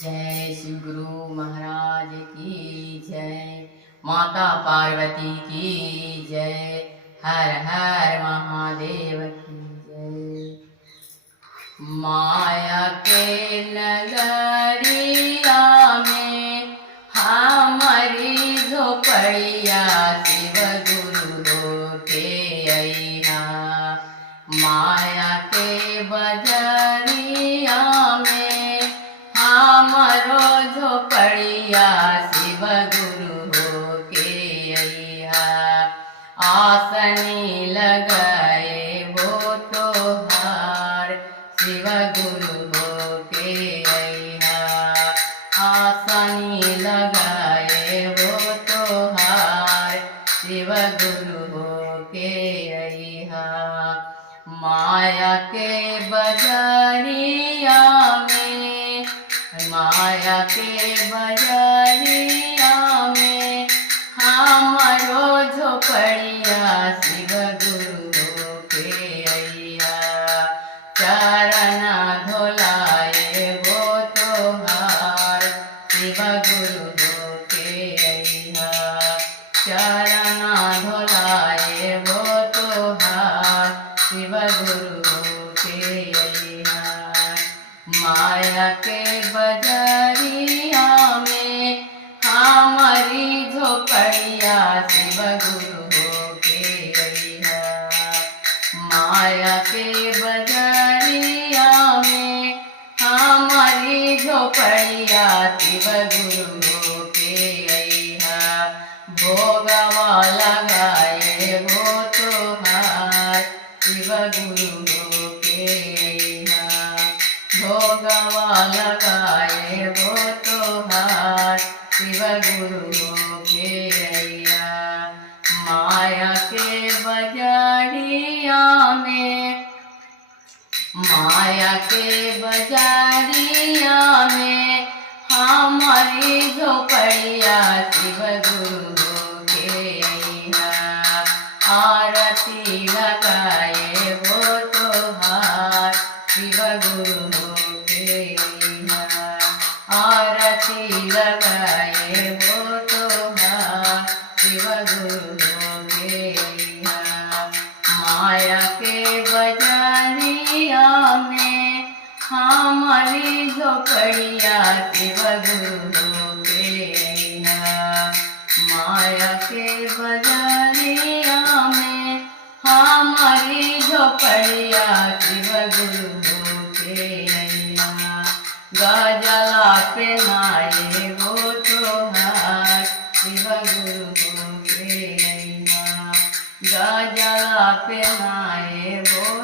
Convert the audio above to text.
जय शिव गुरु महाराज की जय। माता पार्वती की जय। हर हर महादेव की जय। माया के नगरिया में हमारी झोपड़िया शिव गुरु दो के अइहा। माया के बजरिया में हमारो झोपड़िया शिव गुरु हो के अइहा। आसनी लगाए वो तो हार शिव गुरु हो के अइहा। आसनी लगाए वो तो हार शिव गुरु हो के अइहा। माया के बजरिया में माया के बजरिया में हमारो झोपड़िया शिव गुरु हो के अइहा। चरण धोलाए वो तो हार शिव गुरु हो के अइहा। चरण धोलाए वो तो हार शिव गुरु हो के अइहा। माया के बजरिया में हमारी झोपड़िया शिव गुरु हो के अइहा। माया के बजरिया में हमारी झोपड़िया शिव गुरु हो के अइहा। भोगवा लगाए वो तो हार शिव गुरु हो के अइहा। भोगवा लगाए वो तो हार शिव गुरु हो के अइहा। माया के बजरिया में माया के बजरिया में हमारी झोपड़िया शिव गुरु हो के अइहा। आरती लगाए वो तो हार शिव गुरु हो के अइहा। आरती लगाए वो तो हार शिव गुरु हो के अइहा। माया के बजरिया में हमारी झोपड़िया शिव गुरु हो के अइहा। माया के बजरिया में हमारी झोपड़िया शिव गुरु हो के अइहा। गजला पहनाए वो तो हार शिव गुरु हो के अइहा। गजला पहनाए वो